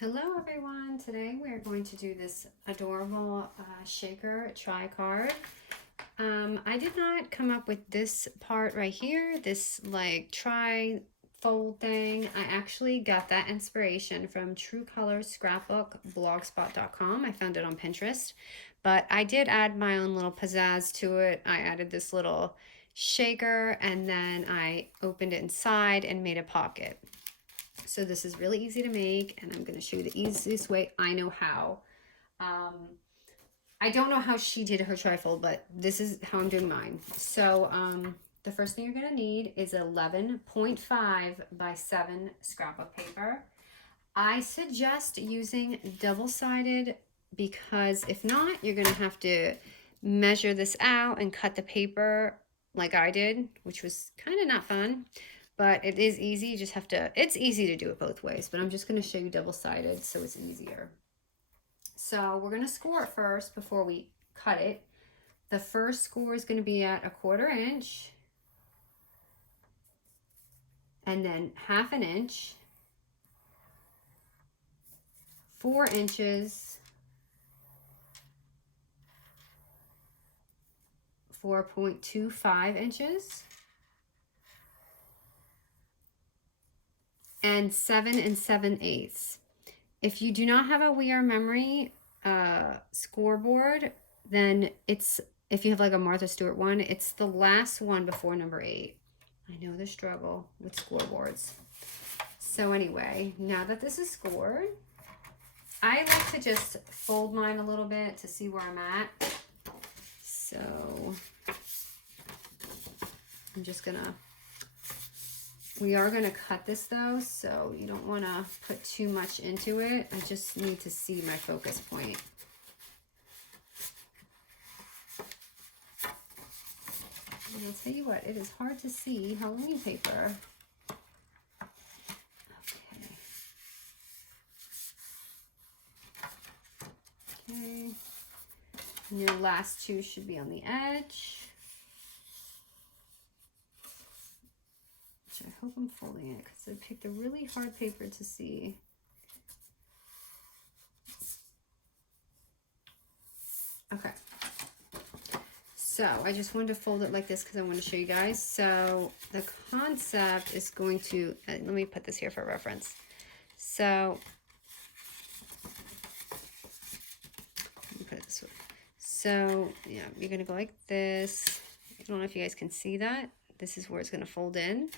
Hello everyone, today we're going to do this adorable shaker tri-card. I did not come up with this part right here, this like tri-fold thing. I actually got that inspiration from True Colors Scrapbook blogspot.com. I found it on Pinterest, but I did add my own little pizzazz to it. I added this little shaker and then I opened it inside and made a pocket. So this is really easy to make, and I'm going to show you the easiest way I know how. I don't know how she did her trifold, but this is how I'm doing mine. So the first thing you're going to need is 11.5 by 7 scrapbook paper. I suggest using double-sided because if not, you're going to have to measure this out and cut the paper like I did, which was kind of not fun. But it is easy. You just have to, it's easy to do it both ways, but I'm just going to show you double-sided so it's easier. So we're going to score it first before we cut it. The first score is going to be at 1/4 inch, and then 1/2 inch, 4 inches, 4.25 inches, and 7 7/8. If you do not have a We Are Memory scoreboard, then it's, if you have like a Martha Stewart one, it's the last one before number 8. I know the struggle with scoreboards. So anyway, now that this is scored, I like to just fold mine a little bit to see where I'm at. So I'm just gonna, we are going to cut this though, so you don't want to put too much into it. I just need to see my focus point. And I'll tell you what, it is hard to see Halloween paper. Okay. And your last two should be on the edge. I hope I'm folding it because I picked a really hard paper to see. Okay. So I just wanted to fold it like this because I want to show you guys. So the concept is going to, let me put this here for reference. So, let me put it this way. So yeah, you're going to go like this. I don't know if you guys can see that. This is where it's going to fold in.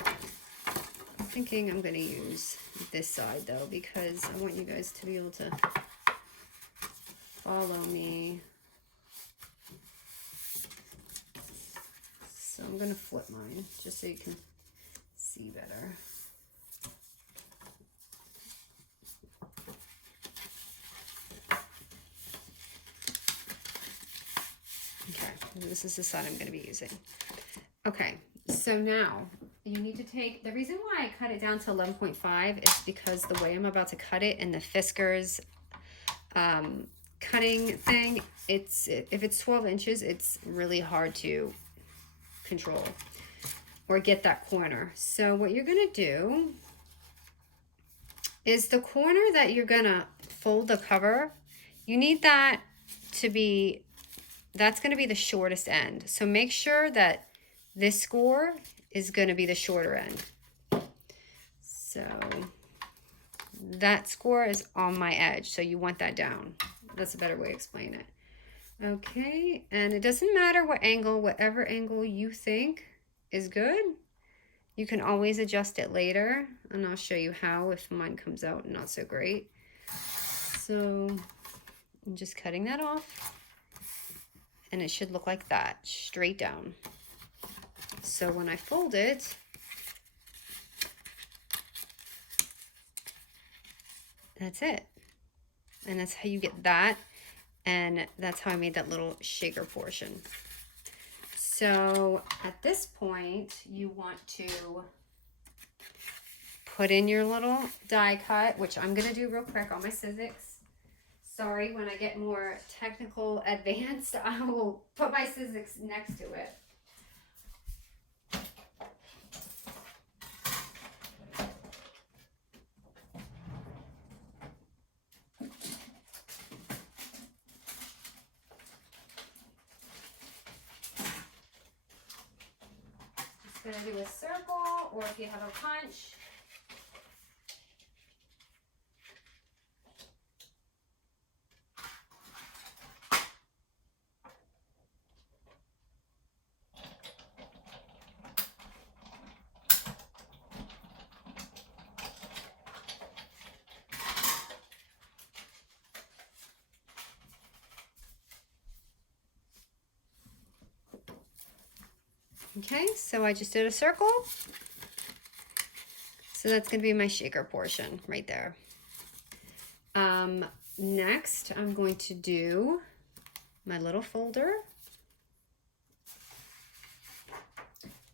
I'm thinking I'm going to use this side though because I want you guys to be able to follow me. So I'm going to flip mine just so you can see better. Okay, this is the side I'm going to be using. Okay, so now you need to take, the reason why I cut it down to 11.5 is because the way I'm about to cut it in the Fiskars cutting thing, if it's 12 inches, it's really hard to control or get that corner. So what you're going to do is the corner that you're going to fold the cover, you need that to be, that's going to be the shortest end. So make sure that this score is going to be the shorter end. So that score is on my edge, so you want that down. That's a better way to explain it. Okay, and it doesn't matter what angle, whatever angle you think is good. You can always adjust it later, and I'll show you how if mine comes out not so great. So I'm just cutting that off, and it should look like that, straight down. So when I fold it, that's it. And that's how you get that. And that's how I made that little shaker portion. So at this point, you want to put in your little die cut, which I'm going to do real quick on my Sizzix. Sorry, when I get more technical advanced, I will put my Sizzix next to it. gonna do a circle, or if you have a punch. Okay, so I just did a circle. So that's going to be my shaker portion right there. Next, I'm going to do my little folder,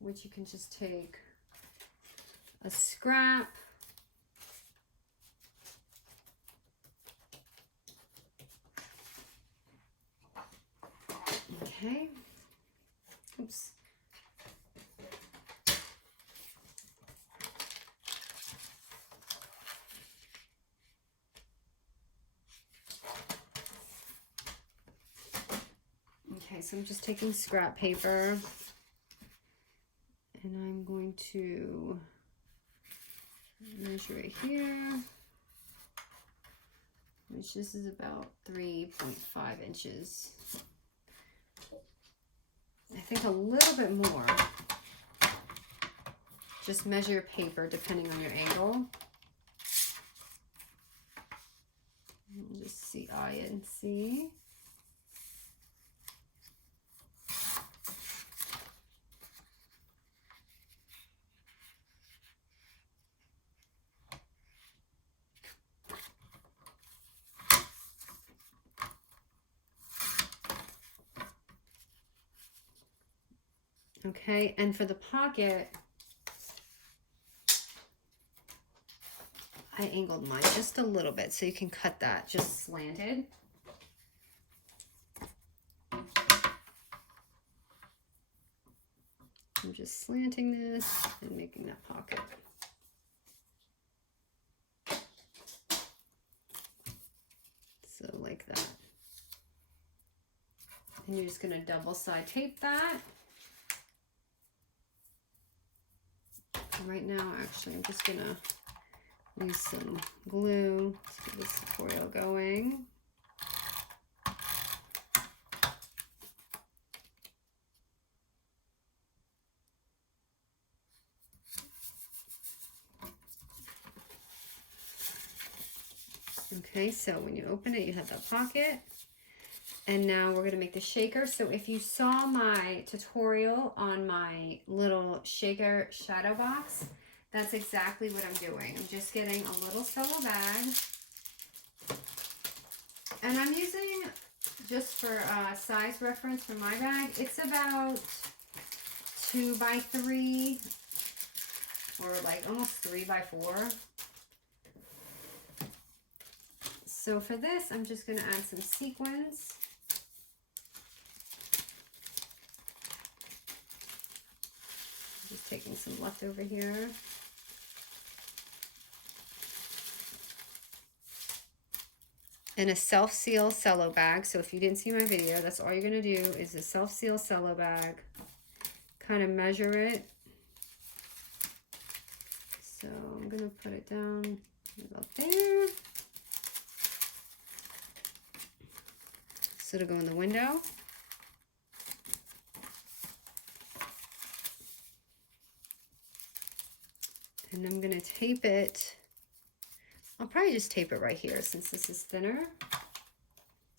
which you can just take a scrap. Okay. Oops. Okay, so I'm just taking scrap paper and I'm going to measure it here, which this is about 3.5 inches. I think a little bit more. Just measure your paper depending on your angle. Just see I and C. Okay, and for the pocket, I angled mine just a little bit so you can cut that just slanted. I'm just slanting this and making that pocket. So like that. And you're just going to double side tape that. And right now, actually, I'm just going to use some glue to get this tutorial going. Okay, so when you open it, you have that pocket. And now we're going to make the shaker. So if you saw my tutorial on my little shaker shadow box, that's exactly what I'm doing. I'm just getting a little solo bag. And I'm using, just for size reference for my bag, it's about 2 by 3 or like almost 3 by 4. So for this, I'm just going to add some sequins. Just taking some leftover here. And a self-seal cello bag. So if you didn't see my video, that's all you're going to do is a self-seal cello bag. Kind of measure it. So I'm going to put it down about there. So it'll go in the window. And I'm going to tape it. I'll probably just tape it right here since this is thinner.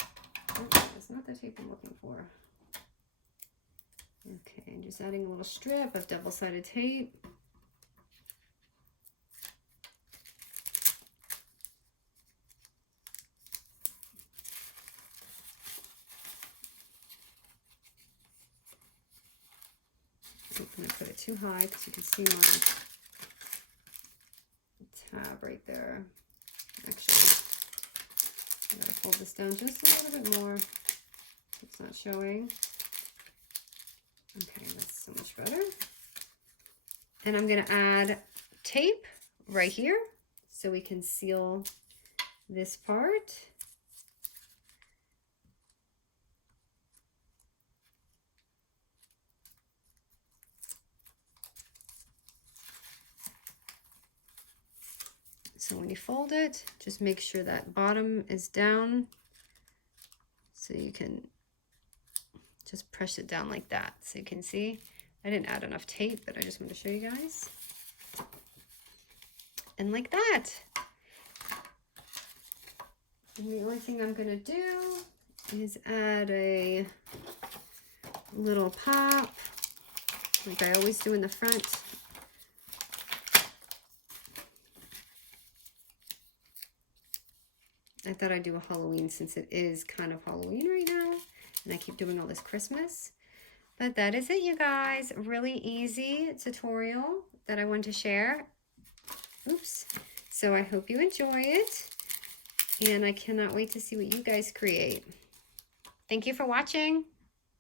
Oh, that's not the tape I'm looking for. Okay, I'm just adding a little strip of double-sided tape. I'm going to put it too high because you can see my tab right there. Actually, I'm going to fold this down just a little bit more. It's not showing. Okay, that's so much better. And I'm going to add tape right here so we can seal this part. So when you fold it, just make sure that bottom is down so you can just press it down like that. So you can see, I didn't add enough tape, but I just want to show you guys. And like that. And the only thing I'm gonna do is add a little pop, like I always do in the front. I thought I'd do a Halloween since it is kind of Halloween right now. And I keep doing all this Christmas. But that is it, you guys. Really easy tutorial that I wanted to share. Oops. So I hope you enjoy it. And I cannot wait to see what you guys create. Thank you for watching.